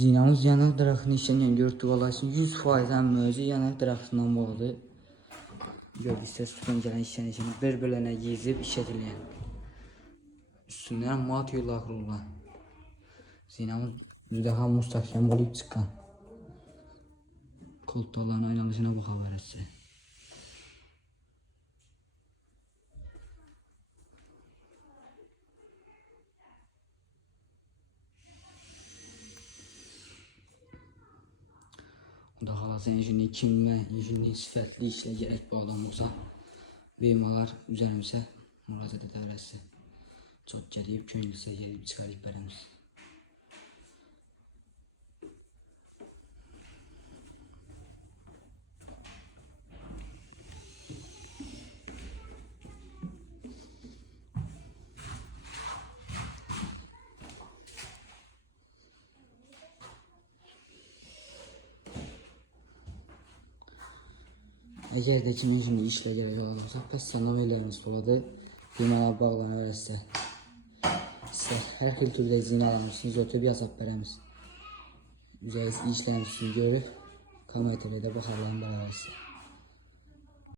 Zinamız yanıq dıraqını işləyən gördük olaysın 100%'dən möcü yanıq dıraqından bağlıdır. Gördüksə sütun gələn işlənişini bir-birlərinə yezib işlədilən. Üstündən mat yullaq rulan. Zinamız daha müstəxkəm olub çıxan. Koltuqların ayrılışına baxa verəsə. Daha hal-hazırda injinli kim və injinli sifətli işlə gərək bağlanmaqsa bemalar üzərimizə müraciət edə bilərsə. Çox gəlib, könüllüsə gedib çıxarıb verəmiz. Əgər də kimin injinli işlə gərək alırsa, pəs sənamələrimiz doladır. Bemalar bağlanır verəsə. Hər xil türdə izin almışsınız, ötüb yazab verəmiz. Üzəyiz işləmişsiniz görüb, komentlərdə baxarların bərabərsə.